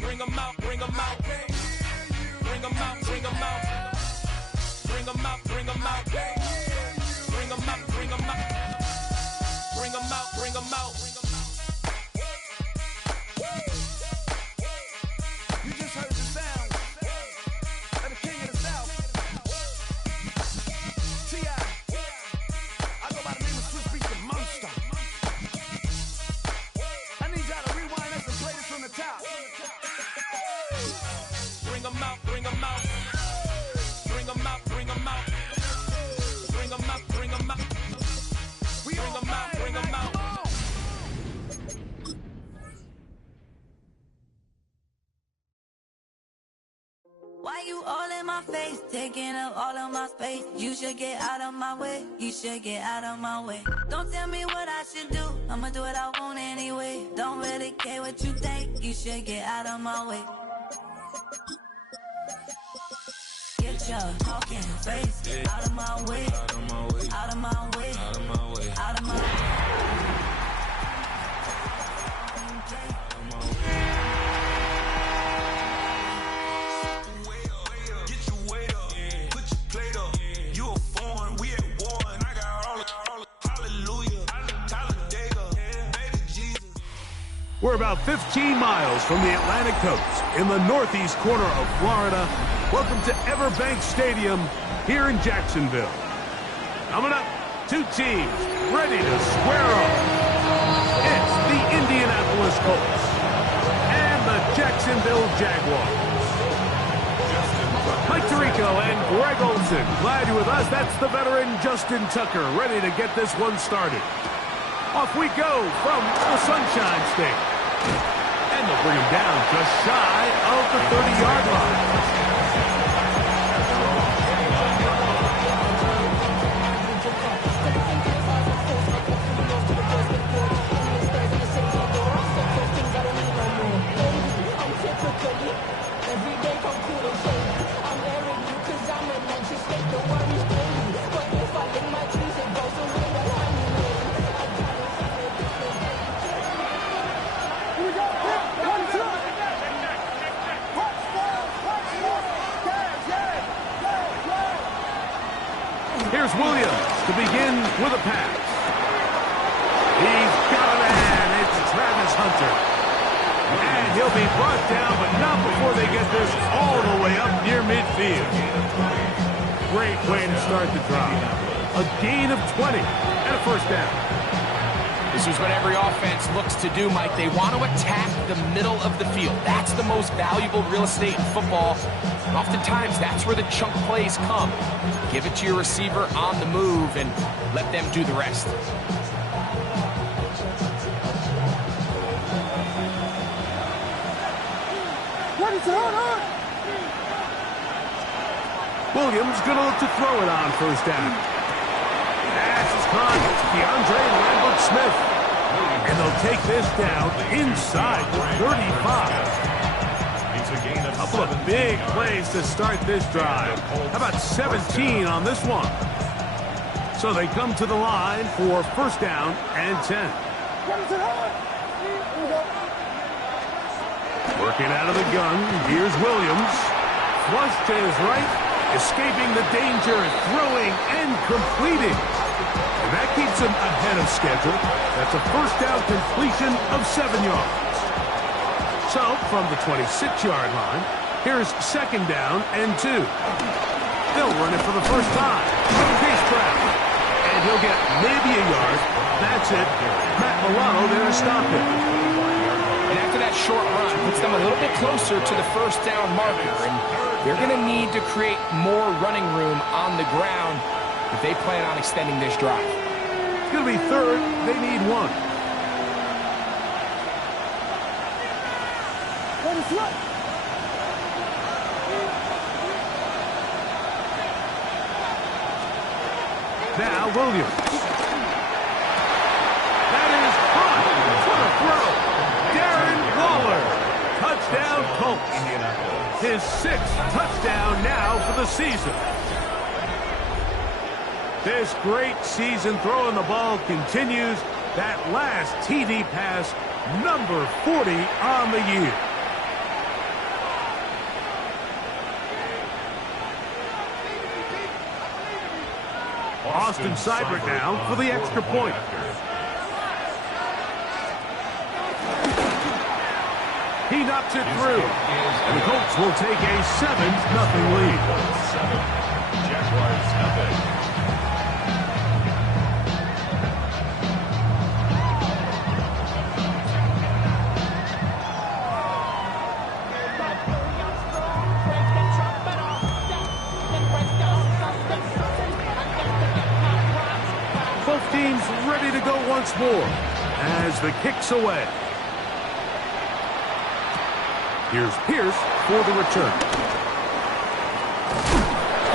Bring 'em out, bring 'em out. Bring 'em out, bring 'em out. Bring 'em out, bring 'em out. Bring 'em out, bring 'em out. Bring 'em out, bring 'em out. You just heard the sound of the king of the South. TBAy. I go by the name of Swiss Beats the Monster. I need y'all to rewind this and play this from the top. Bring 'em out, bring 'em out. Bring 'em out, bring 'em out. Bring 'em out, bring 'em out. Bring 'em out, bring 'em out. Why you all in my face, taking up all of my space? You should get out of my way, you should get out of my way. Don't tell me what I should do, I'ma do what I want anyway. Don't really care what you think, you should get out of my way. Get your talking face out of my way, out of my way, out of my way, out of my way, out of my way. We're about 15 miles from the Atlantic coast in the northeast corner of Florida. Welcome to Everbank Stadium here in Jacksonville. Coming up, two teams ready to square off. It's the Indianapolis Colts and the Jacksonville Jaguars. Mike Tirico and Greg Olson, glad you're with us. That's the veteran Justin Tucker, ready to get this one started. Off we go from the Sunshine State. And they'll bring him down just shy of the 30-yard line. Here's Williams to begin with a pass. He's got a man. It's Travis Hunter. And he'll be brought down, but not before they get this all the way up near midfield. Great way to start the drive. A gain of 20 and a first down. This is what every offense looks to do, Mike. They want to attack the middle of the field. That's the most valuable real estate in football. And oftentimes, that's where the chunk plays come. Give it to your receiver on the move and let them do the rest. Williams going to look to throw it on first down. Pass is caught. DeAndre Lambert-Smith. And they'll take this down inside the 35. A couple of big plays to start this drive. How about 17 on this one? So they come to the line for first down and 10. Working out of the gun, here's Williams. Flush to his right, escaping the danger, throwing and completing. And that keeps him ahead of schedule. That's a first down completion of 7 yards. So, from the 26-yard line, here's second down and 2. They'll run it for the first time. Case Brown. And he'll get maybe a yard. That's it. Matt Milano there to stop it. And after that short run, puts them a little bit closer to the first down marker. And they're going to need to create more running room on the ground if they plan on extending this drive. It's going to be third. They need 1. Now Williams. That is caught. What a throw. Darren Waller. Touchdown Colts. His 6th touchdown now for the season. This great season throwing the ball continues. That last TD pass, number 40 on the year. Austin Seibert now for the extra point. He knocks it through, and the Colts will take a 7-0 lead. 7. Jaguars nothing. Both teams ready to go once more as the kick's away. Here's Pierce for the return.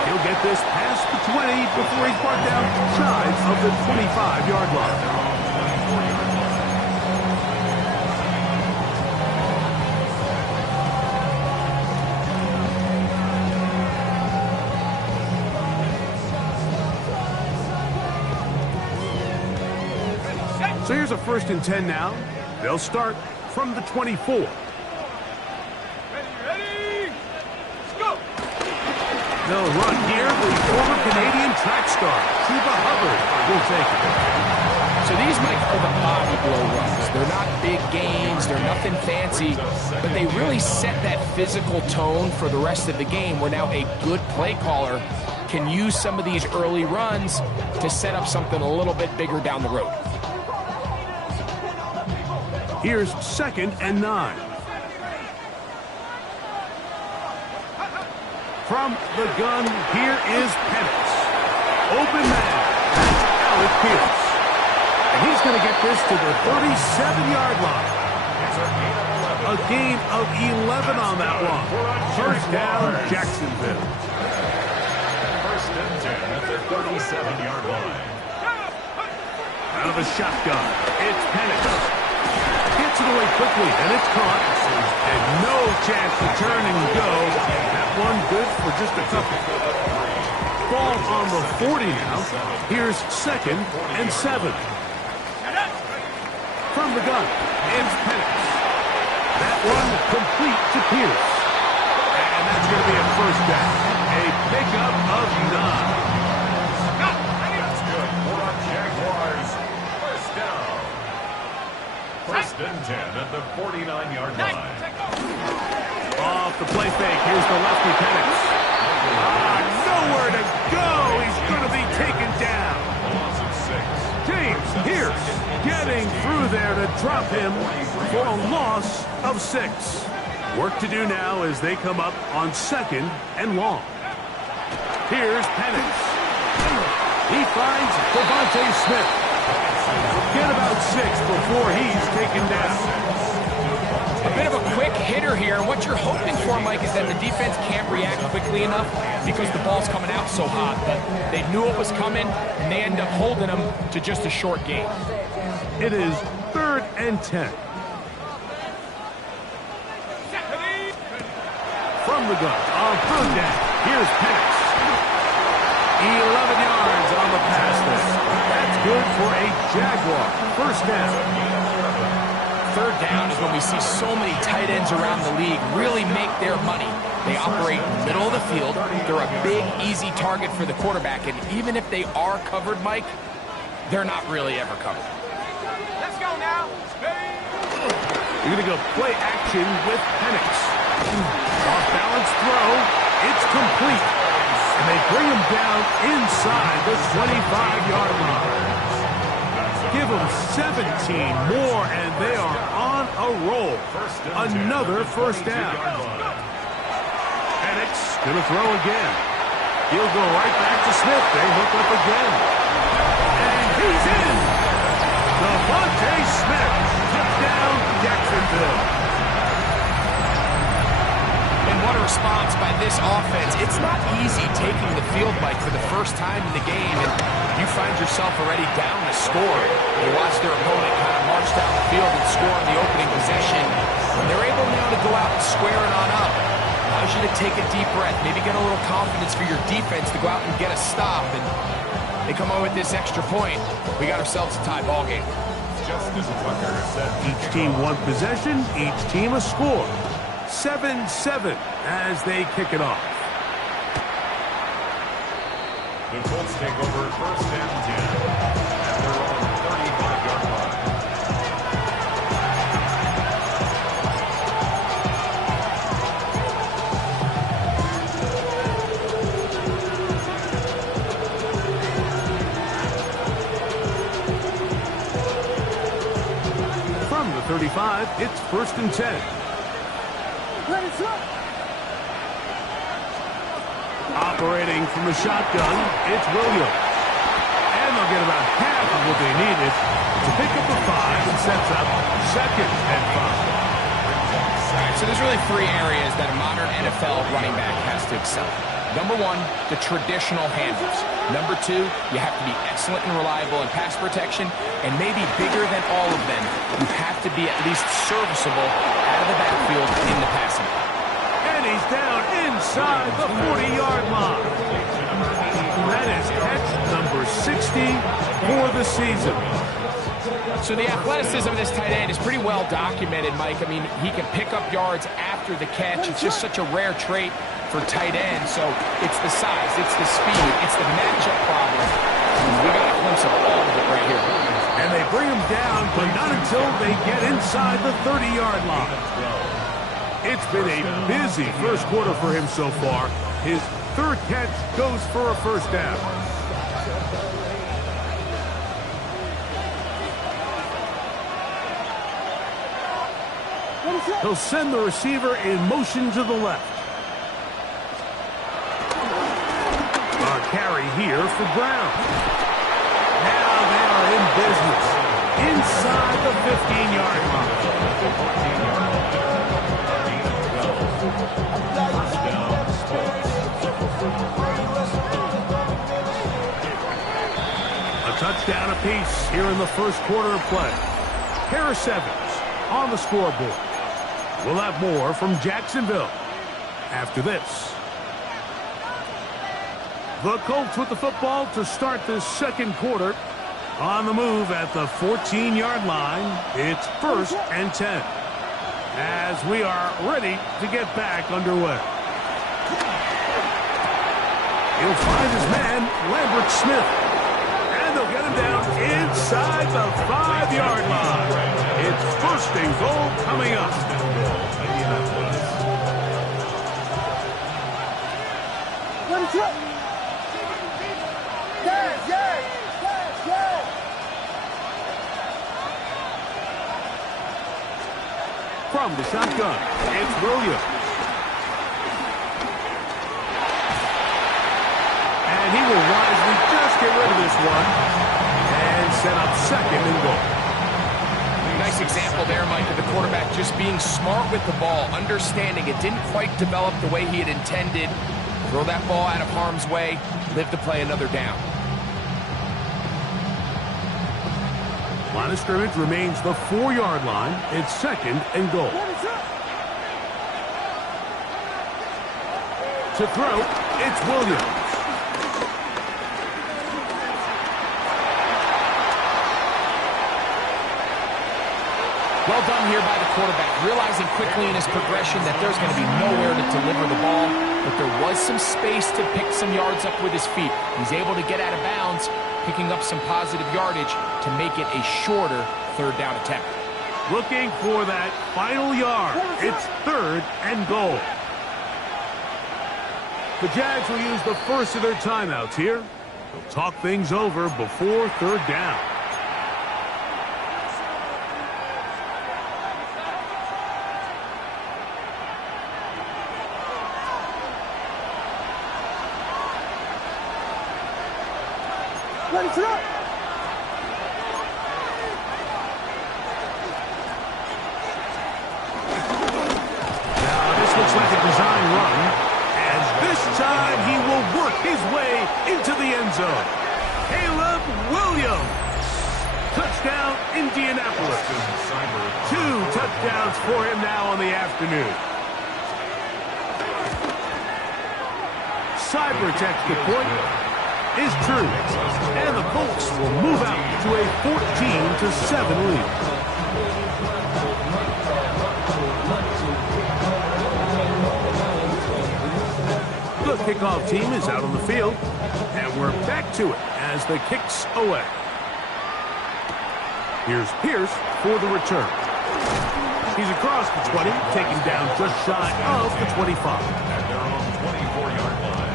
He'll get this past the 20 before he's brought down shy of the 25-yard line. So here's a 1st and 10 now. They'll start from the 24. They'll run here. The former Canadian track star, Chuba Hubbard, will take it. So these, Mike, are the body blow runs. They're not big gains. They're nothing fancy. But they really set that physical tone for the rest of the game where now a good play caller can use some of these early runs to set up something a little bit bigger down the road. Here's 2nd and 9. From the gun, here is Penix. Open man. That's Alec Pierce. And he's going to get this to the 37-yard line. A gain of 11 on that one. 1st down, Jacksonville. 1st and 10 at the 37-yard line. Out of a shotgun, it's Penix. Gets it away quickly, and it's caught. And no chance to turn and go. That one good for just a couple. Ball on the 40 now. Here's 2nd and 7. From the gun, it's Penix. That one complete to Pierce. And that's going to be a 1st down. A pickup of 9. That's good for the Jaguars. 1st down. 1st and 10 at the 49-yard line. Off the play fake. Here's the lefty Penix. Nowhere to go. He's going to be taken down. Loss of 6. James Pierce getting through there to drop him for a loss of 6. Work to do now as they come up on 2nd and long. Here's Penix. He finds Devontae Smith. Get about 6 before he's taken down. A bit of a quick hitter here, and what you're hoping for, Mike, is that the defense can't react quickly enough because the ball's coming out so hot. But they knew it was coming, and they end up holding them to just a short game. It is 3rd and 10. From the gun, on 3rd down, here's Penix. 11 yards on the pass there. That's good for a Jaguar. 1st down. 3rd down is when we see so many tight ends around the league really make their money. They operate middle of the field. They're a big, easy target for the quarterback. And even if they are covered, Mike, they're not really ever covered. Let's go now. You're going to go play action with Penix. Off balance throw. It's complete. And they bring him down inside the 25-yard line. Give them 17 more, and they are on a roll. Another 1st down. Penix going to throw again. He'll go right back to Smith. They hook up again. And he's in. Devontae Smith. Touchdown, Jacksonville. And what a response by this offense. It's not easy taking the field, Mike, for the first time in the game, and you find yourself already down to score. You watch their opponent kind of march down the field and score in the opening possession. And they're able now to go out and square it on up. Allows you to take a deep breath, maybe get a little confidence for your defense to go out and get a stop. And they come out with this extra point. We got ourselves a tie ball game. Each team one possession, each team a score. 7-7 as they kick it off. The Colts take over first and 10 at their own 35-yard line. From the 35, it's first and 10. Operating from the shotgun, it's Williams. And they'll get about half of what they needed to pick up the 5 and sets up second and 5. All right, so there's really 3 areas that a modern NFL running back has to excel. Number 1, the traditional handles. Number 2, you have to be excellent and reliable in pass protection. And maybe bigger than all of them, you have to be at least serviceable out of the backfield in the passing game. And he's down inside the 40-yard line. That is catch number 60 for the season. So the athleticism of this tight end is pretty well documented, Mike. I mean, he can pick up yards after the catch. It's just such a rare trait for tight ends. So it's the size, it's the speed, it's the matchup problem. We got a glimpse of all of it right here. And they bring him down, but not until they get inside the 30-yard line. It's been a busy first quarter for him so far. His 3rd catch goes for a first down. He'll send the receiver in motion to the left. A carry here for Brown. Now they are in business inside the 15-yard line. A touchdown apiece here in the first quarter of play. Harris Evans on the scoreboard. We'll have more from Jacksonville after this. The Colts with the football to start this second quarter. On the move at the 14-yard line. It's first and 10. As we are ready to get back underway. He'll find his man, Lambert Smith. And they'll get him down inside the 5-yard line. It's first and goal coming up. From the shotgun, it's Williams. And he will wisely just get rid of this one and set up second and goal. Nice example there, Mike, of the quarterback just being smart with the ball, understanding it didn't quite develop the way he had intended. Throw that ball out of harm's way, live to play another down. Line of scrimmage remains the 4-yard line. It's second and goal. To throw, it's Williams. Well done here by the quarterback, realizing quickly in his progression that there's going to be nowhere to deliver the ball, but there was some space to pick some yards up with his feet. He's able to get out of bounds, picking up some positive yardage to make it a shorter 3rd down attempt. Looking for that final yard. It's 3rd and goal. The Jags will use the first of their timeouts here. They'll talk things over before 3rd down. Zone. Caleb Williams. Touchdown, Indianapolis. 2 touchdowns for him now on the afternoon. Cyber text the point is true. And the Colts will move out to a 14-7 lead. The kickoff team is out on the field, and we're back to it as the kick's away. Here's Pierce for the return. He's across the 20, taken down just shy of the 25. At their own 24-yard line.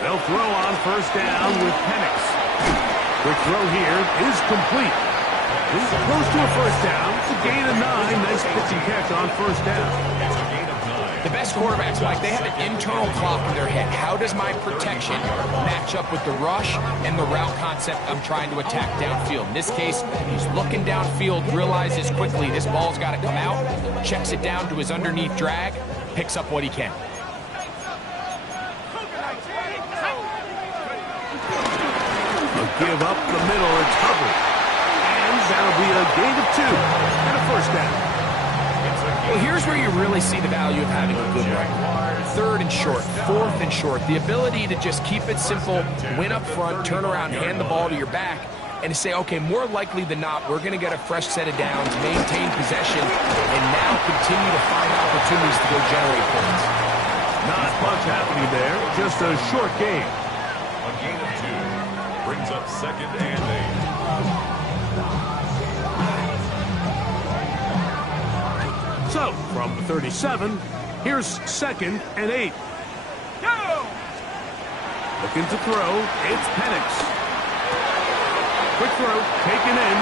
They'll throw on first down with Penix. Quick throw here is complete. He's close to a first down. It's a gain of 9. Nice pitching catch on first down. It's a gain of 9. The best quarterbacks, Mike, they have an internal clock in their head. How does my protection match up with the rush and the route concept I'm trying to attack downfield? In this case, he's looking downfield, realizes quickly this ball's got to come out, checks it down to his underneath drag, picks up what he can. Give up the middle, it's covered. And that'll be a gain of 2 and a first down. Well, here's where you really see the value of having a good run. Third and short, fourth and short. The ability to just keep it simple, win up front, turn around, hand the ball to your back, and to say, okay, more likely than not, we're going to get a fresh set of downs, maintain possession, and now continue to find opportunities to go generate points. Not much happening there, just a short game. A gain of 2. Brings up second and 8. So, from the 37, here's second and 8. Go! Looking to throw, it's Penix. Quick throw, taken in.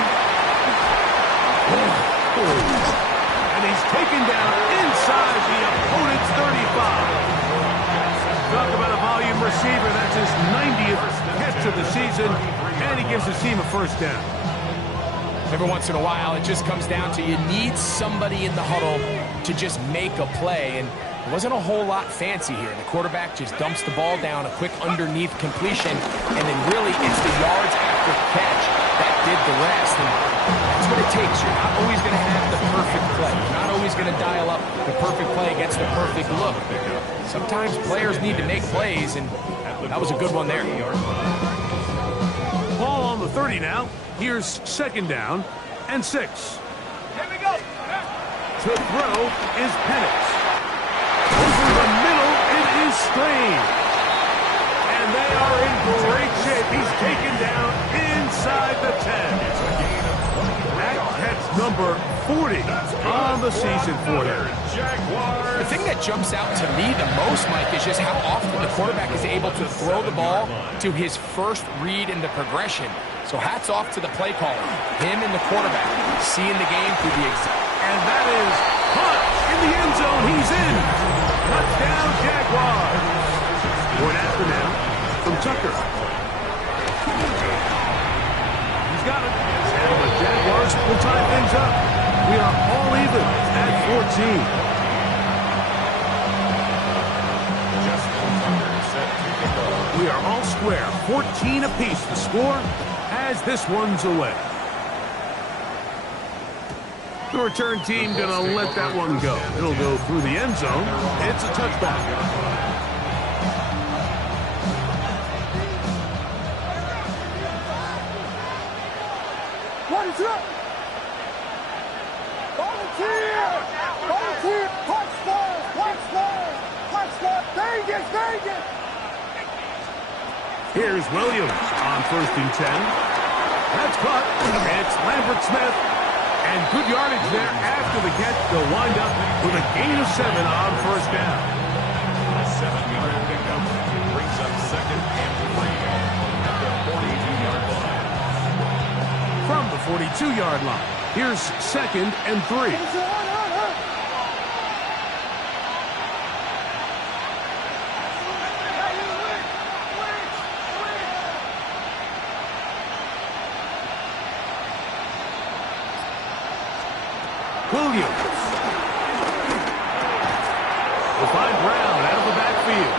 And he's taken down inside the opponent's 35. Talk about a volume receiver. That's his 90th catch of the season, and he gives his team a first down. Every once in a while, it just comes down to you need somebody in the huddle to just make a play, and it wasn't a whole lot fancy here. The quarterback just dumps the ball down, a quick underneath completion, and then really it's the yards after catch that did the rest, and that's what it takes. You're not always going to have the perfect play. You're not always going to dial up the perfect play against the perfect look. Sometimes players need to make plays, and that was a good one there. Ball on the 30 now. Here's second down and 6. Here we go. To throw is Penix. Over the middle, it is Strange. And they are in great shape. He's taken down inside the 10. That catch number 40 on the season for him. The thing that jumps out to me the most, Mike, is just how often the quarterback is able to throw the ball to his first read in the progression. So hats off to the play caller, him and the quarterback, seeing the game through the exact. And that is caught in the end zone. He's in. Touchdown, Jaguars. Point after now from Tucker. He's got it. And the Jaguars will tie things up. We are all even at 14. We are all square, 14 apiece to score as this one's away. The return team gonna let that one go. It'll go through the end zone. It's a touchback. What is up? Volunteer! Volunteer! Touchdown! Touchdown! Touchdown! Vegas! Vegas! Here's Williams on first and 10. That's caught. It's Lambert Smith. And good yardage there after the catch. They'll wind up with a gain of 7 on first down. A 7-yard pickup brings up second and 3 at the 42-yard line. From the 42-yard line, here's second and 3. Williams. We'll find Brown out of the backfield.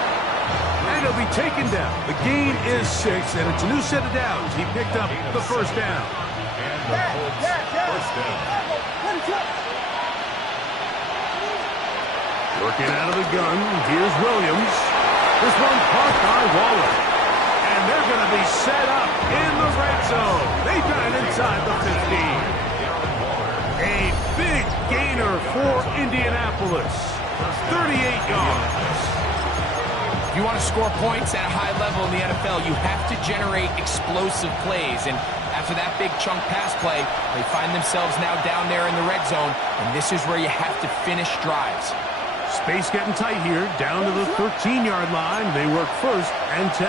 And a he'll be taken down. The gain is 6, and it's a new set of downs. He picked up the first down. And the Colts first down. Working out of the gun, here's Williams. This one caught by Waller. And they're going to be set up in the red zone. They got it inside the 15. A big gainer for Indianapolis. 38 yards. If you want to score points at a high level in the NFL, you have to generate explosive plays. And after that big chunk pass play, they find themselves now down there in the red zone. And this is where you have to finish drives. Space getting tight here, down to the 13-yard line. They work first and 10.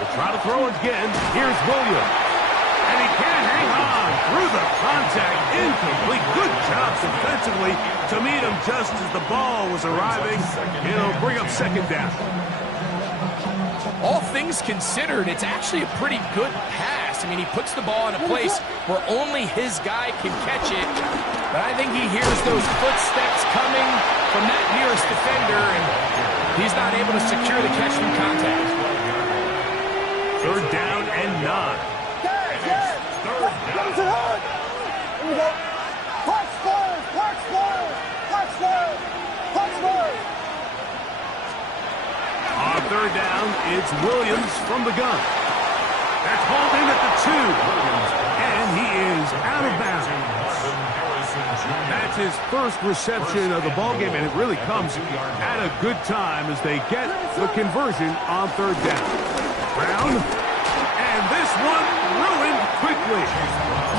They'll try to throw again. Here's Williams. And he can't hang on through the contact. Incomplete. Good job defensively to meet him just as the ball was arriving. He'll bring up second down. All things considered, it's actually a pretty good pass. I mean, he puts the ball in a place where only his guy can catch it. But I think he hears those footsteps coming from that nearest defender, and he's not able to secure the catch through contact. Third down and 9. On third down, it's Williams from the gun. That's hauled in at the 2. And he is out of bounds. That's his first reception of the ballgame, and it really comes at a good time as they get the conversion on third down. Brown, and this one ruined quickly.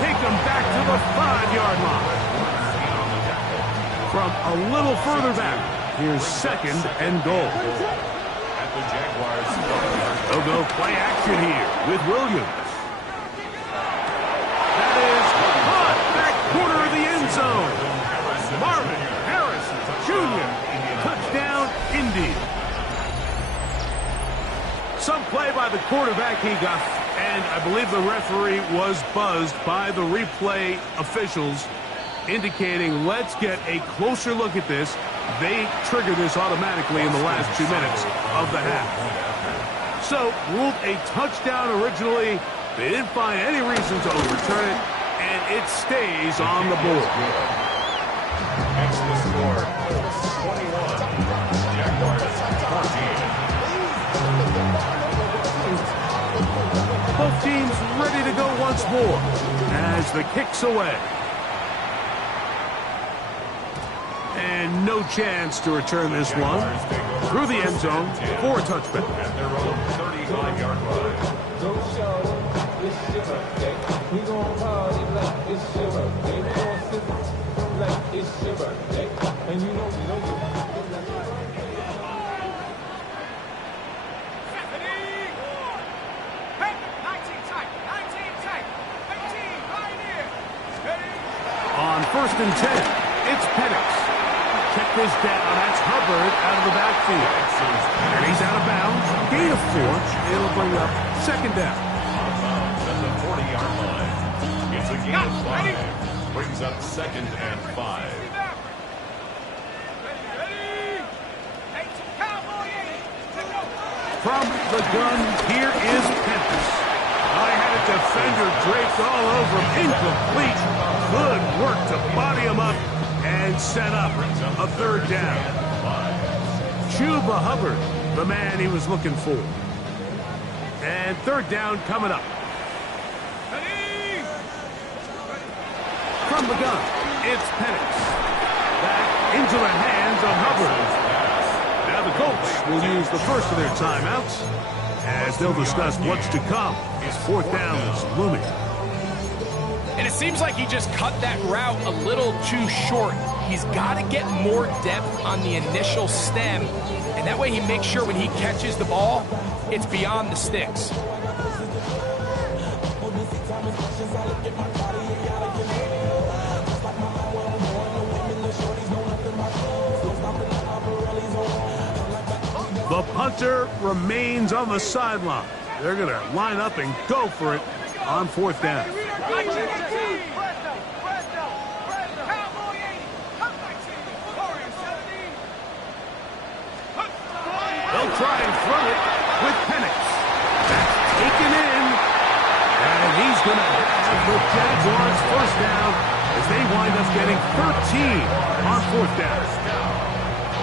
Take them back to the 5-yard line. From a little further back, here's second and goal. They'll go play action here with Williams. That is caught back corner of the end zone. Marvin Harrison Jr. Touchdown, Indy. Some play by the quarterback he got, and I believe the referee was buzzed by the replay officials, indicating let's get a closer look at this. They trigger this automatically in the last 2 minutes of the half. So, ruled a touchdown originally. They didn't find any reason to overturn it, and it stays on the board. Next to score, 21. Jaguars 14. Both teams ready to go once more as the kick's away. And no chance to return this one through the end zone for a touchback. At their own 39-yard line. On first and 10, it's Penix. Check this down. That's Hubbard out of the backfield. And he's out of bounds. Gain of 4. It'll bring up second down. At the 40-yard line. It's a gain of 5. Brings up second and 5. From the gun, here is Penix. I had a defender draped all over him. Incomplete. Good work to body him up and set up a third down. Chuba Hubbard, the man he was looking for. And third down coming up. From the gun, it's Penix. Back into the hands of Hubbard. Now the Colts will use the first of their timeouts as they'll discuss what's to come. His fourth down is looming. And it seems like he just cut that route a little too short. He's got to get more depth on the initial stem, and that way he makes sure when he catches the ball, it's beyond the sticks. The punter remains on the sideline. They're going to line up and go for it on fourth down. They'll try and throw it with Penix. That's taken in. And he's going to have the Jaguars first down as they wind up getting 13 on fourth down.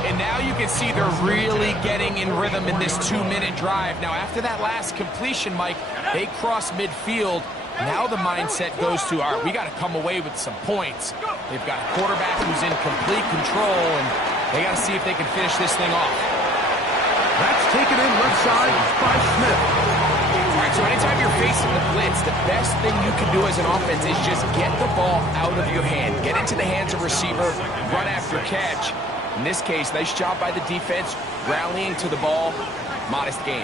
And now you can see they're really getting in rhythm in this 2-minute drive. Now, after that last completion, Mike, they cross midfield. Now the mindset goes to, all right, we got to come away with some points. They've got a quarterback who's in complete control, and they got to see if they can finish this thing off. That's taken in left side by Smith. All right, so anytime you're facing the blitz, the best thing you can do as an offense is just get the ball out of your hand. Get into the hands of receiver, run after catch. In this case, nice job by the defense, rallying to the ball. Modest gain.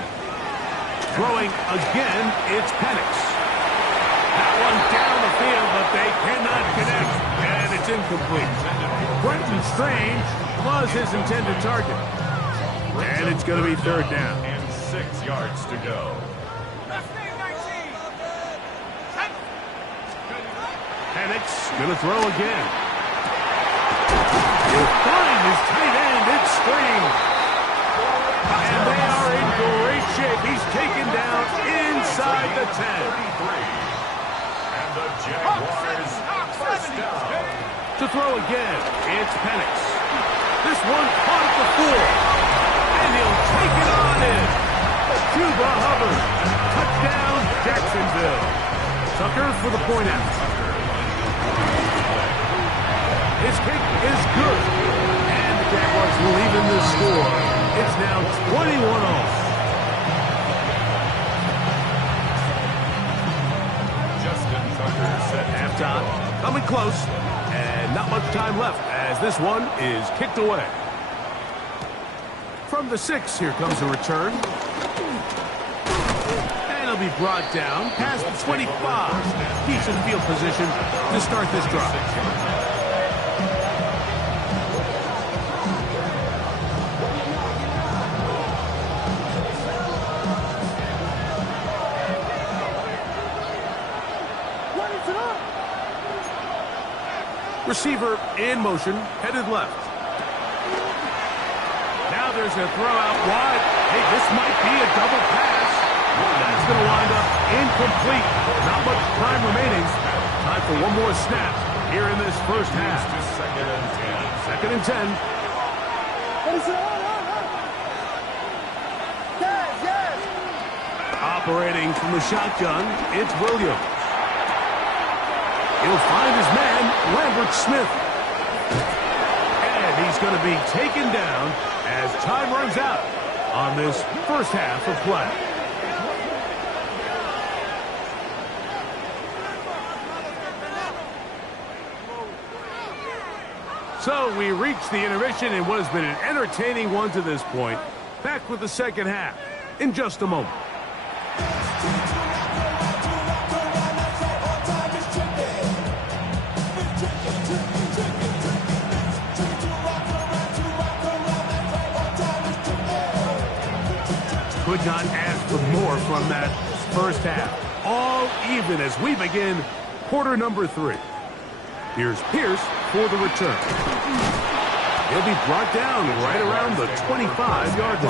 Throwing again, it's Penix. That one down the field, but they cannot connect, and it's incomplete. Brenton Strange was his intended target. And it's going to be third down. And 6 yards to go. Penix going to throw again. He'll find his tight end. It's Strange. And they are in great shape. He's taken down inside the 10. And the Jaguars first down. To throw again, it's Penix. This one caught at the 4. And he'll take it on in. Cuba Hubbard. Touchdown, Jacksonville. Tucker for the point out. His kick is good. And the Jaguars will even the score. It's now 21-all. Justin Tucker set Halftime coming close. And not much time left as this one is kicked away. From the 6, here comes a return. And it'll be brought down past the 25. Decent field position to start this drive. Receiver in motion, headed left. Now there's a throw out wide. Hey, this might be a double pass. That's going to wind up incomplete. Not much time remaining. Time for one more snap here in this first half. Second and 10. Operating from the shotgun, it's Williams. He'll find his man, Lambert Smith. And he's going to be taken down as time runs out on this first half of play. So we reach the intermission in what has been an entertaining one to this point. Back with the second half in just a moment. Could not ask for more from that first half. All even as we begin quarter number 3. Here's Pierce for the return. He'll be brought down right around the 25-yard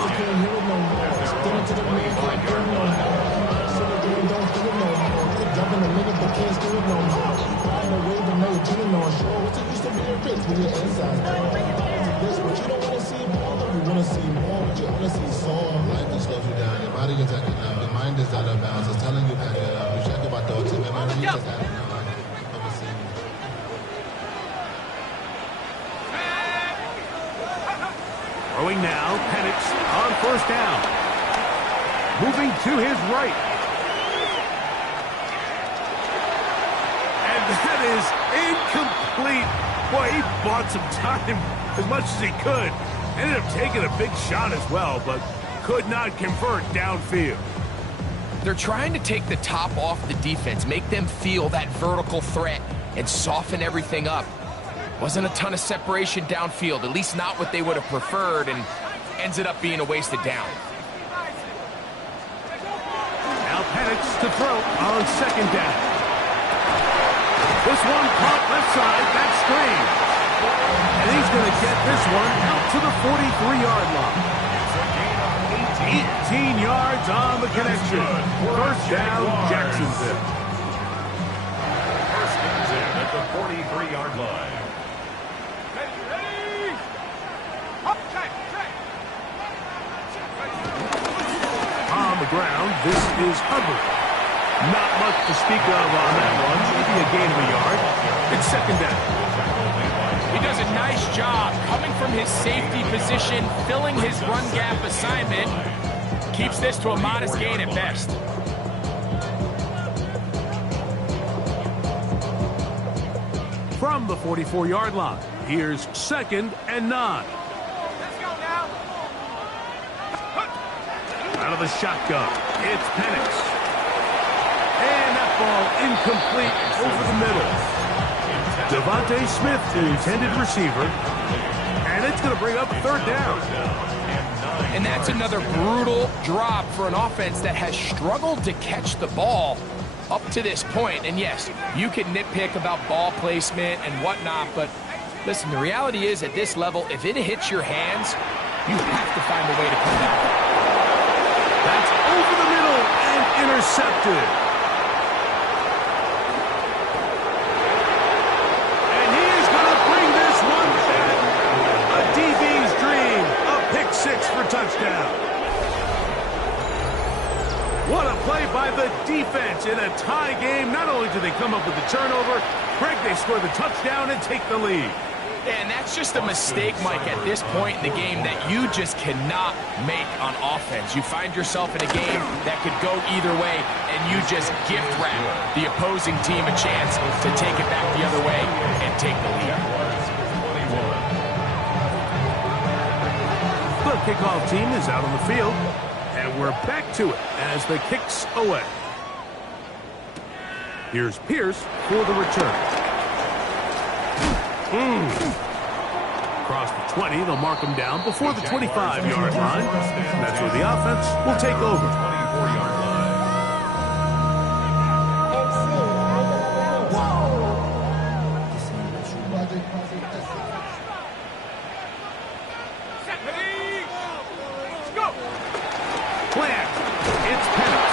Life just slows you down. Your body is acting up. Your mind is out of bounds. It's telling you back it up. You check about thoughts. Your mind is just acting up. Throwing now, Penix on first down. Moving to his right. And that is incomplete. Boy, he bought some time as much as he could. Ended up taking a big shot as well, but could not convert downfield. They're trying to take the top off the defense, make them feel that vertical threat, and soften everything up. Wasn't a ton of separation downfield, at least not what they would have preferred, and ended up being a wasted down. Now Penix to throw on second down. This one caught left side, that's Strange. And he's going to get this one out to the 43-yard line. It's a gain of 18 yards on the connection. First down, Jacksonville. First and 10 at the 43-yard line. On the ground, this is Hubbard. Not much to speak of on that one. Maybe a gain of a yard. It's second down. He does a nice job coming from his safety position, filling his run gap assignment. Keeps this to a modest gain at best. From the 44-yard line, here's second and 9. Out of the shotgun, it's Penix. And that ball incomplete over the middle. Devontae Smith, the intended receiver. And it's going to bring up third down. And that's another brutal drop for an offense that has struggled to catch the ball up to this point. And yes, you can nitpick about ball placement and whatnot, but listen, the reality is at this level, if it hits your hands, you have to find a way to come back. That's over the middle and intercepted. And he is going to bring this one back. A DB's dream. A pick six for touchdown. What a play by the defense in a tie game. Not only do they come up with the turnover, Greg, they score the touchdown and take the lead. And that's just a mistake, Mike, at this point in the game that you just cannot make on offense. You find yourself in a game that could go either way, and you just gift wrap the opposing team a chance to take it back the other way and take the lead. The kickoff team is out on the field, and we're back to it as the kick's away. Here's Pierce for the return. Across the 20, they'll mark him down before the 25-yard line. That's where the offense will take over. 24-yard line. Plant. It's Penix.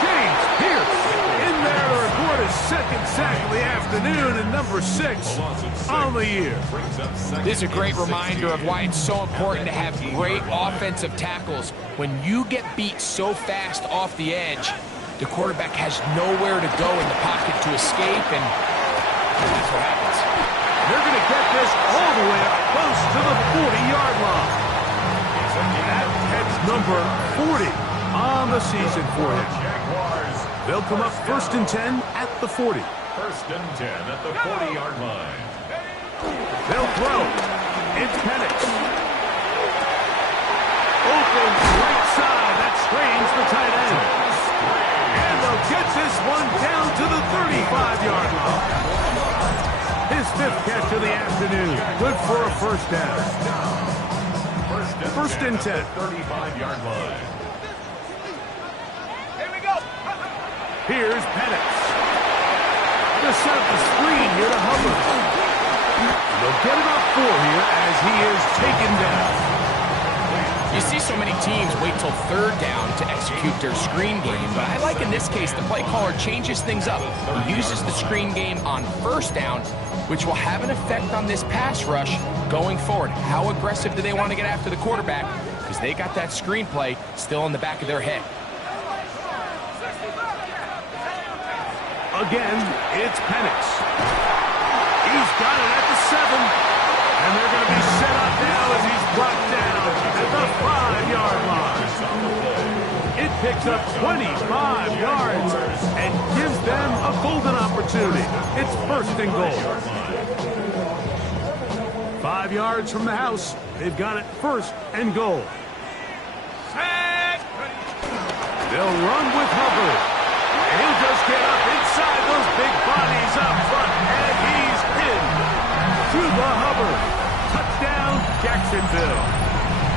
James Pierce in there to record his second sack of the afternoon and number 6 on the year. This is a great reminder of why it's so important to have great offensive tackles. When you get beat so fast off the edge, the quarterback has nowhere to go in the pocket to escape, and that's what happens. They're going to get this all the way up close to the 40-yard line. That's number 40 on the season for him. They'll come up first and 10 at the 40. First and 10 at the 40-yard line. They'll throw. It's Penix. Open right side. That strains the tight end. And they'll get this one down to the 35-yard line. His 5th catch of the afternoon. Good for a first down. First and 10. 35-yard line. Here's Penix. To set up the screen here to Hubbard. They'll get about 4 here as he is taken down. You see so many teams wait till third down to execute their screen game, but I like in this case the play caller changes things up. He uses the screen game on first down, which will have an effect on this pass rush going forward. How aggressive do they want to get after the quarterback? Because they got that screenplay still in the back of their head. Again, it's Penix. He's got it at the 7. And they're going to be set up now as he's brought down at the 5-yard line. It picks up 25 yards and gives them a golden opportunity. It's first and goal. 5 yards from the house. They've got it first and goal. They'll run with Hubbard. And he'll just get up inside those big bodies up front. And he's in to the Hubbard. Touchdown, Jacksonville.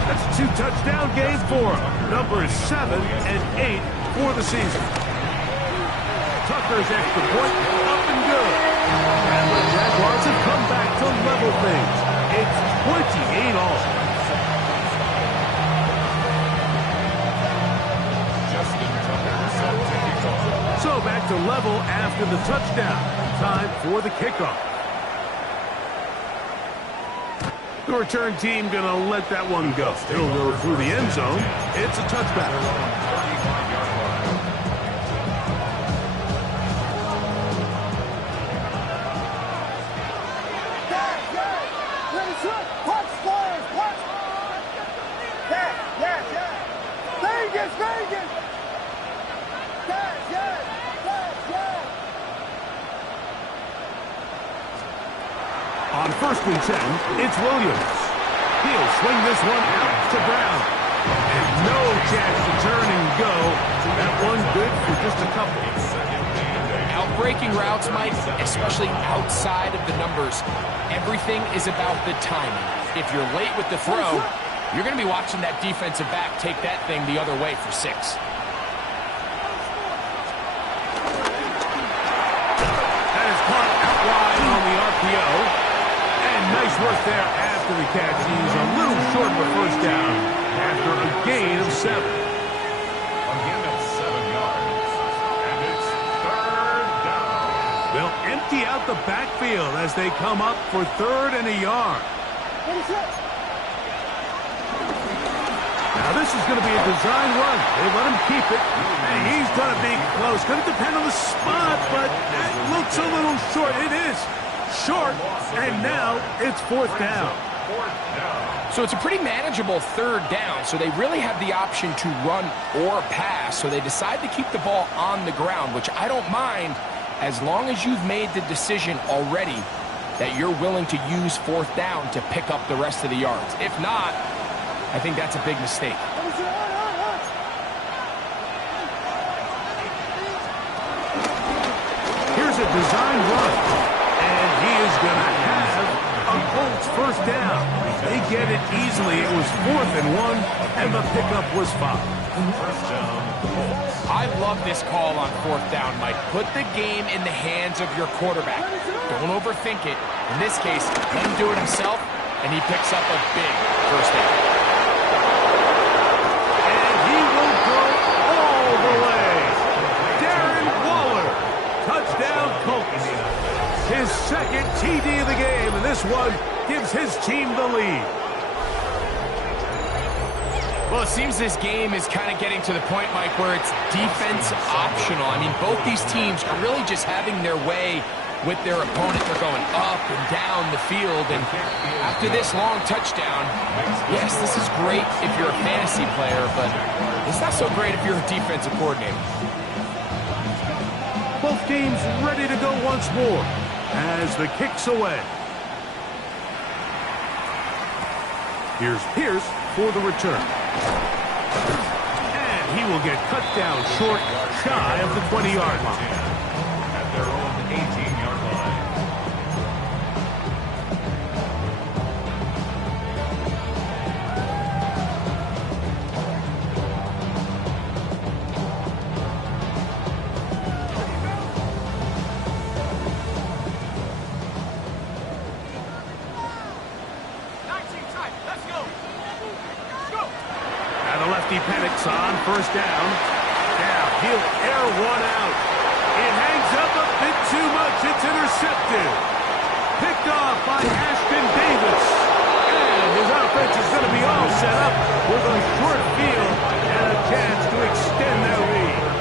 That's a 2-touchdown game for him. Numbers 7 and 8 for the season. Tucker's extra point up and good. And the Jaguars have come back to level things. It's 28 all. go back to level after the touchdown. Time for the kickoff. The return team going to let that one go. It'll go through the end zone. It's a touchback. On 1st and 10, it's Williams. He'll swing this one out to Brown. And no chance to turn and go. That one good for just a couple. Outbreaking routes, Mike, especially outside of the numbers, everything is about the timing. If you're late with the throw, you're going to be watching that defensive back take that thing the other way for 6. That is caught out wide on the RPO. Nice work there after the catch. He's a little short of a first down after a gain of 7. A gain of 7 yards. And it's 3rd down. They'll empty out the backfield as they come up for 3rd and a yard. Now this is going to be a design run. They let him keep it. And he's going to be close. Going to depend on the spot, but it looks a little short. It is short, and now it's 4th down. So it's a pretty manageable 3rd down, so they really have the option to run or pass, so they decide to keep the ball on the ground, which I don't mind as long as you've made the decision already that you're willing to use 4th down to pick up the rest of the yards. If not, I think that's a big mistake. Here's a design run. He is going to have a Colts 1st down. They get it easily. It was 4th and 1, and the pickup was 5. I love this call on 4th down, Mike. Put the game in the hands of your quarterback. Don't overthink it. In this case, let him do it himself, and he picks up a big 1st down. And he will go all the way. Darren Waller, touchdown Colts. His 2nd TD of the game, and this one gives his team the lead. Well, it seems this game is kind of getting to the point, Mike, where it's defense optional. I mean, both these teams are really just having their way with their opponent. They're going up and down the field, and after this long touchdown, yes, this is great if you're a fantasy player, but it's not so great if you're a defensive coordinator. Both teams ready to go once more as the kick's away. Here's Pierce for the return. And he will get cut down short, shy of the 20-yard line. At their own 18-yard line. He panics on 1st down. Now he'll air one out. It hangs up a bit too much. It's intercepted. Picked off by Ashton Davis. And his offense is going to be all set up with a short field and a chance to extend their lead.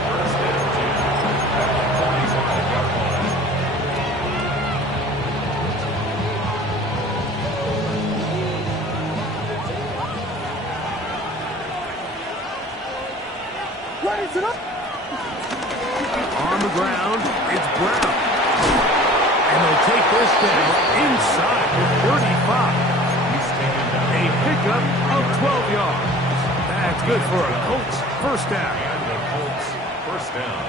On the ground, it's Brown. And they'll take this down inside the 35. A pickup of 12 yards. That's good for a Colts 1st down. And the Colts 1st down.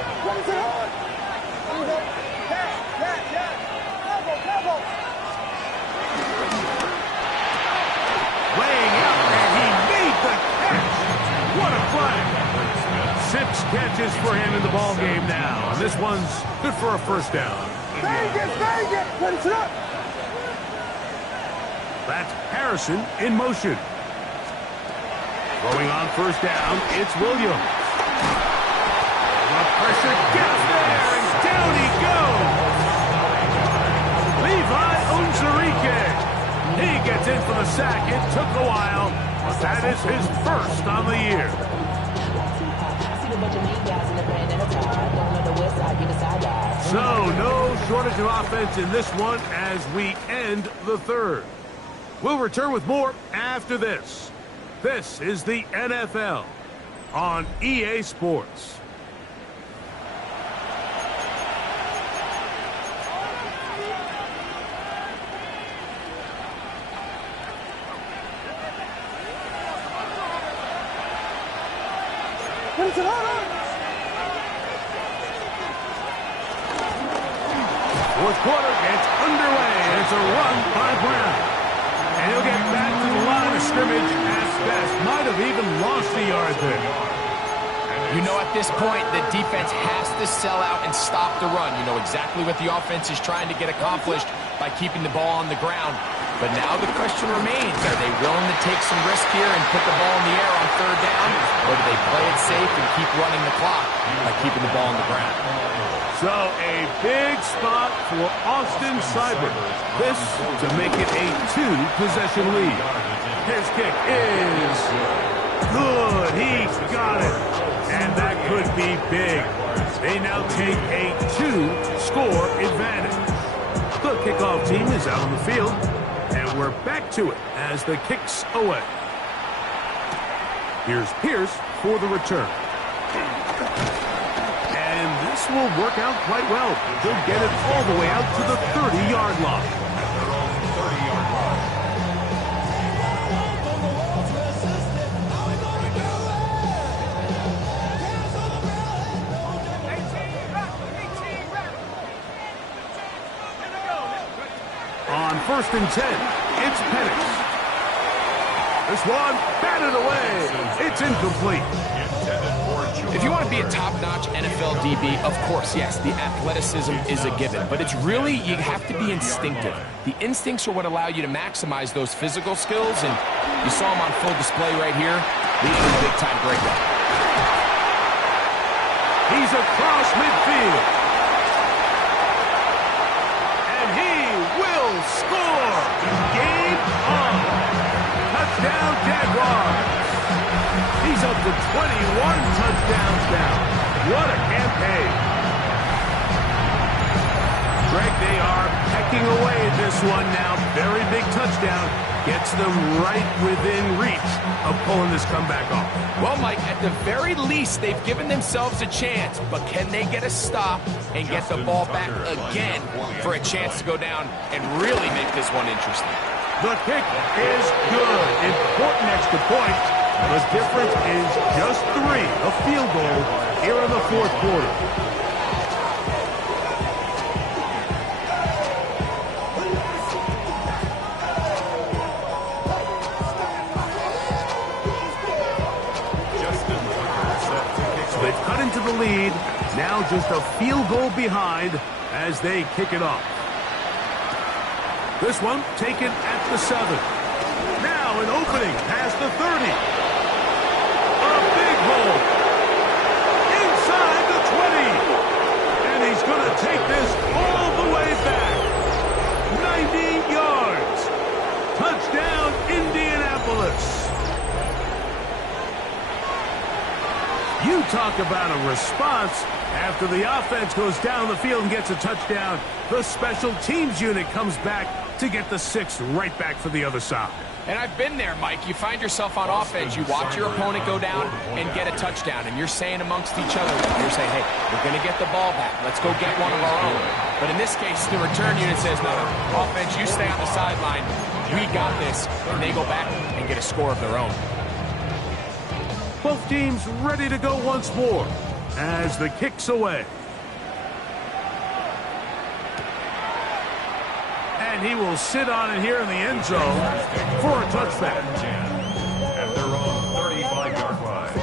Laying out, and he made the catch. What a play. 6 catches for him in the ball game now. And this one's good for a 1st down. That's Harrison in motion. Throwing on 1st down, it's Williams. The pressure gets there. So, no shortage of offense in this one as we end the third. We'll return with more after this. This is the NFL on EA Sports. Fourth quarter gets underway, and it's a run by Brown. And he'll get back to the line of scrimmage at best. Might have even lost the yard there. You know, at this point, the defense has to sell out and stop the run. You know exactly what the offense is trying to get accomplished by keeping the ball on the ground. But now the question remains, are they willing to take some risk here and put the ball in the air on third down? Or do they play it safe and keep running the clock by keeping the ball on the ground? So a big spot for Austin Seibert. This to make it a two-possession lead. His kick is good. He got it. And that could be big. They now take a two-score advantage. The kickoff team is out on the field. And we're back to it as the kick's away. Here's Pierce for the return. And this will work out quite well. He'll get it all the way out to the 30-yard line. On 1st and 10, it's Penix. This one batted away. It's incomplete. If you want to be a top-notch NFL DB, of course, yes, the athleticism is a given. But it's really, you have to be instinctive. The instincts are what allow you to maximize those physical skills, and you saw them on full display right here, leading to a big-time breakup. He's across midfield. Score! Game on! Touchdown Jaguars! He's up to 21 touchdowns now. What a campaign! Greg, they are pecking away at this one now. Very big touchdown. Gets them right within reach of pulling this comeback off. Well, Mike, at the very least, they've given themselves a chance. But can they get a stop and get the ball back again for a chance to go down and really make this one interesting? The kick is good. Important extra point. The difference is just 3. A field goal here in the fourth quarter. They've cut into the lead. Now just a field goal behind as they kick it off. This one taken at the 7. Now an opening past the 30. A big hole. Inside the 20. And he's going to take this all the way back. 90 yards. Touchdown, Indianapolis. You talk about a response. After the offense goes down the field and gets a touchdown, the special teams unit comes back to get the 6 right back for the other side. And I've been there, Mike. You find yourself on offense. You watch your opponent go down and get a touchdown, and you're saying amongst each other, you're saying, hey, we're going to get the ball back. Let's go get one of our own. But in this case, the return unit says, no, offense, you stay on the sideline. We got this. And they go back and get a score of their own. Both teams ready to go once more as the kick's away. And he will sit on it here in the end zone for a touchback. At their own 35-yard line.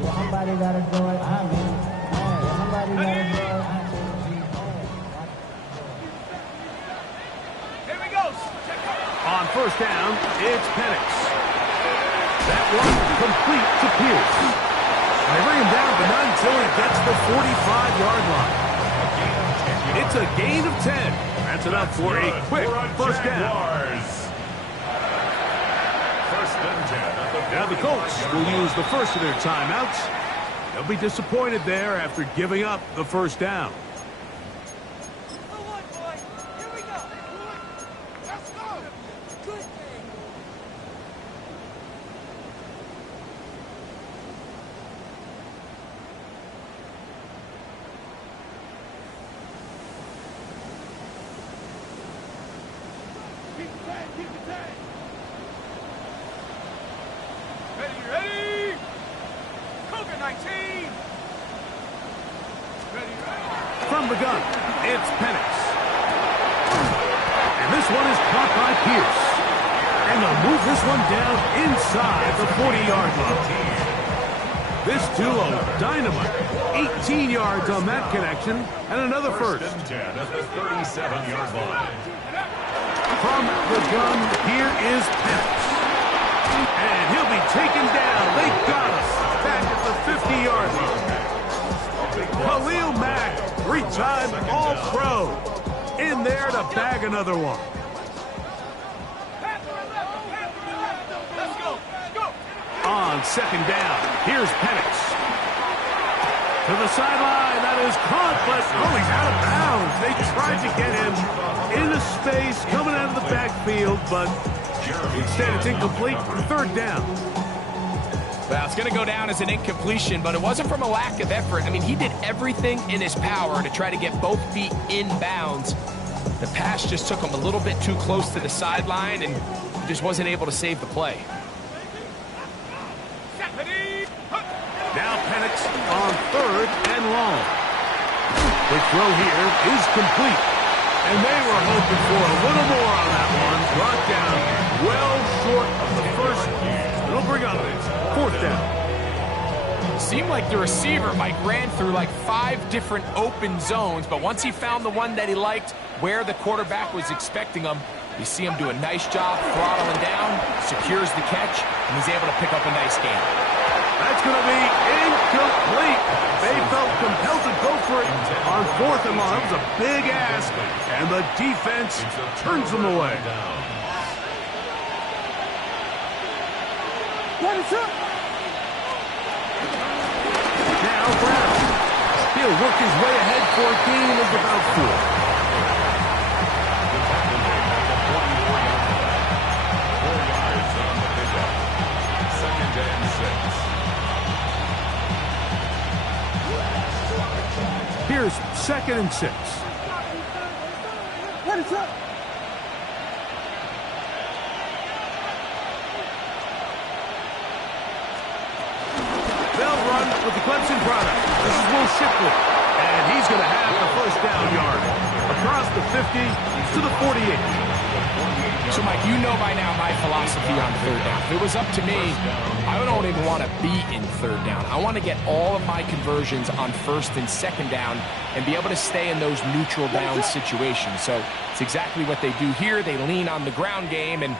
Somebody got to do it. Somebody got to do it. Here we go. On 1st down, it's Penix. That one complete to Pierce. And they bring him down, but not until he gets the 45-yard line. It's a gain of 10. That's enough for a quick 1st down. First and 10 at the 40. Now the Colts will use the first of their timeouts. They'll be disappointed there after giving up the first down. Ready? COVID-19! From the gun, it's Penix. And this one is caught by Pierce. And they'll move this one down inside the 40-yard line. This duo, dynamite. 18 yards on that connection, and another first. And 10 at the 37-yard line. From the gun, here is Penix. And he'll be taken down. They got us back at the 50-yard line. Khalil Mack, three-time All-Pro, in there to bag another one. On second down, here's Penix. To the sideline, that is caught, but he's out of bounds. They tried to get him into space, coming out of the backfield, but instead it's incomplete. Third down. Well, it's going to go down as an incompletion, but it wasn't from a lack of effort. I mean, he did everything in his power to try to get both feet in bounds. The pass just took him a little bit too close to the sideline, and he just wasn't able to save the play. Now Penix on third and long. The throw here is complete. And they were hoping for a little more on that one. Brought down well short of the first. It'll bring up fourth down. Seemed like the receiver, Mike, ran through like 5 different open zones, but once he found the one that he liked where the quarterback was expecting him, you see him do a nice job throttling down, secures the catch, and he's able to pick up a nice gain. That's going to be incomplete. They felt compelled to go for it on fourth and long. It was a big ask, and the defense turns them away. Now Brown. He'll work his way ahead for a gain of about 4. Here's second and 6. They'll run with the Clemson product. This is Will Shipley, and he's going to have the first down yard across the 50 to the 48. So, Mike, you know by now my philosophy on third down. If it was up to me, I don't even want to be in third down. I want to get all of my conversions on first and second down and be able to stay in those neutral down situations. So it's exactly what they do here. They lean on the ground game and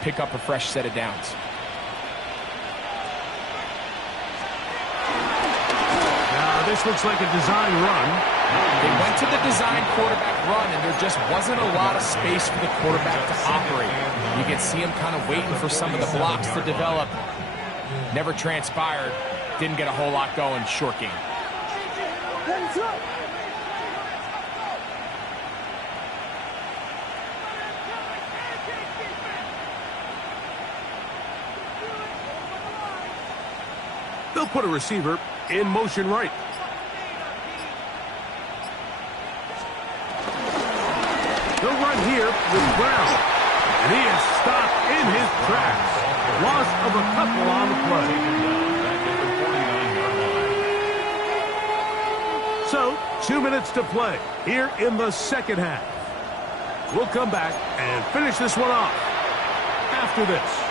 pick up a fresh set of downs. Now, this looks like a design run. They went to the design quarterback run, and there just wasn't a lot of space for the quarterback to operate. You can see him kind of waiting for some of the blocks to develop. Never transpired. Didn't get a whole lot going. Short game. They'll put a receiver in motion right. They'll run here with Brown. And he is stopped in his tracks. Loss of a couple on the play. So, 2 minutes to play here in the second half. We'll come back and finish this one off after this.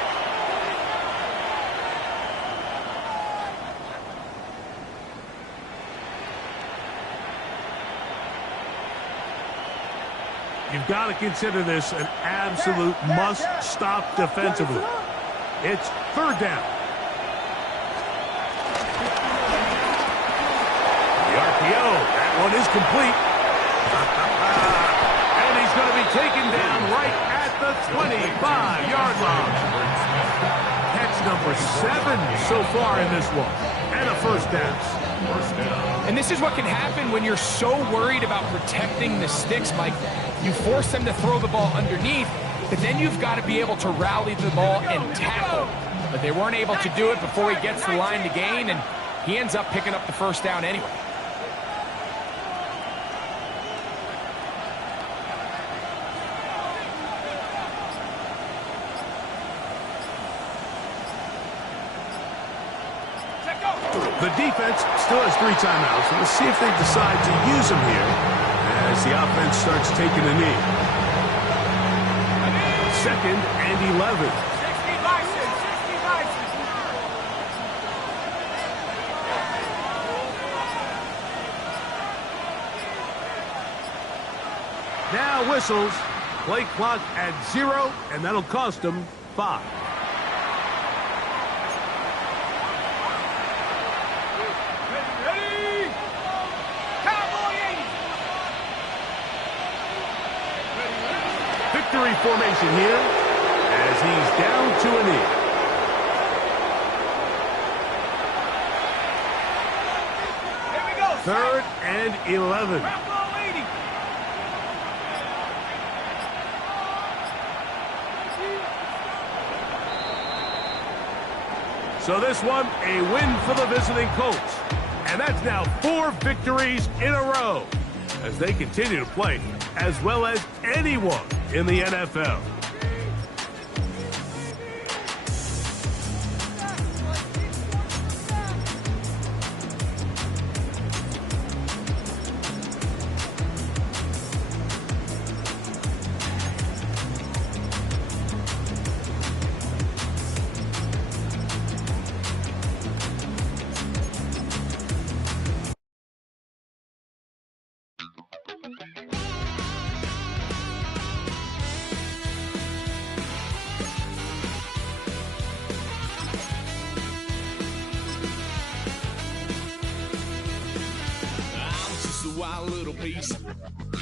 You've got to consider this an absolute must-stop defensively. It's third down. The RPO, that one is complete. And he's going to be taken down right at the 25-yard line. That's number 7 so far in this one. And a first down. And this is what can happen when you're so worried about protecting the sticks, Mike. You force them to throw the ball underneath, but then you've got to be able to rally the ball and tackle. But they weren't able to do it before he gets the line to gain, and he ends up picking up the first down anyway. The defense still has 3 timeouts. Let's see if they decide to use them here as the offense starts taking a knee. 2nd and 11. Now whistles. Play clock at 0, and that'll cost them 5. Victory formation here as he's down to a knee. Here we go. 3rd and 11. So this one, a win for the visiting Colts. And that's now 4 victories in a row as they continue to play as well as anyone in the NFL. Wild little piece.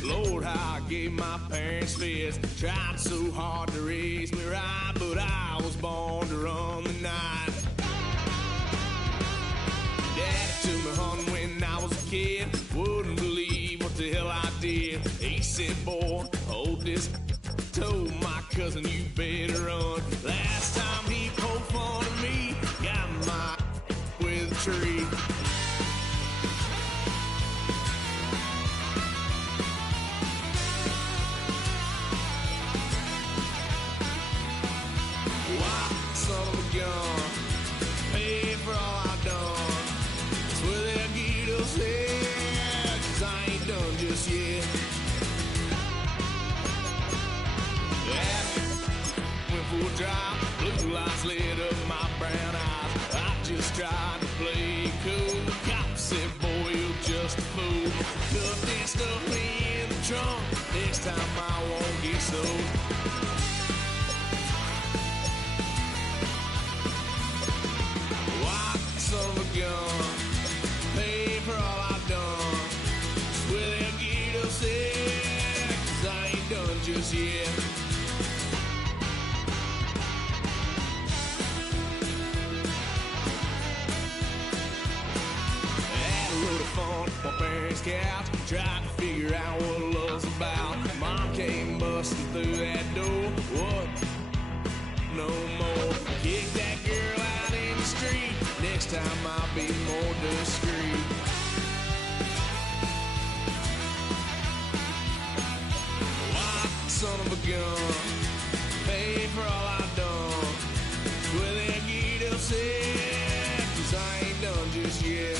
Lord, how I gave my parents fits. Tried so hard to raise me right, but I was born to run the night. Daddy took me hunting when I was a kid. Wouldn't believe what the hell I did. He said, boy, hold this. Told my cousin, you better run. Last time he poked fun of me, got my with a tree. Son of a gun, pay for all I've done. Swear they'll get us here, 'cause I ain't done just yet. Yeah, went for a drive, blue lights lit up my brown eyes. I just tried to play cool. Cop said, boy, you're just a fool. Cut that stuff in the trunk, next time I won't get sold. Son of a gun, pay for all I've done. Swear they'll get upset, 'cause I ain't done just yet. Had a little fun on my parents' couch, tried to figure out what love's about. Mom came busting through that door. What? No more. Kick that girl out in the street. Next time I'll be more discreet. Why, son of a gun, pay for all I've done. Swear they'll get upset, 'cause I ain't done just yet.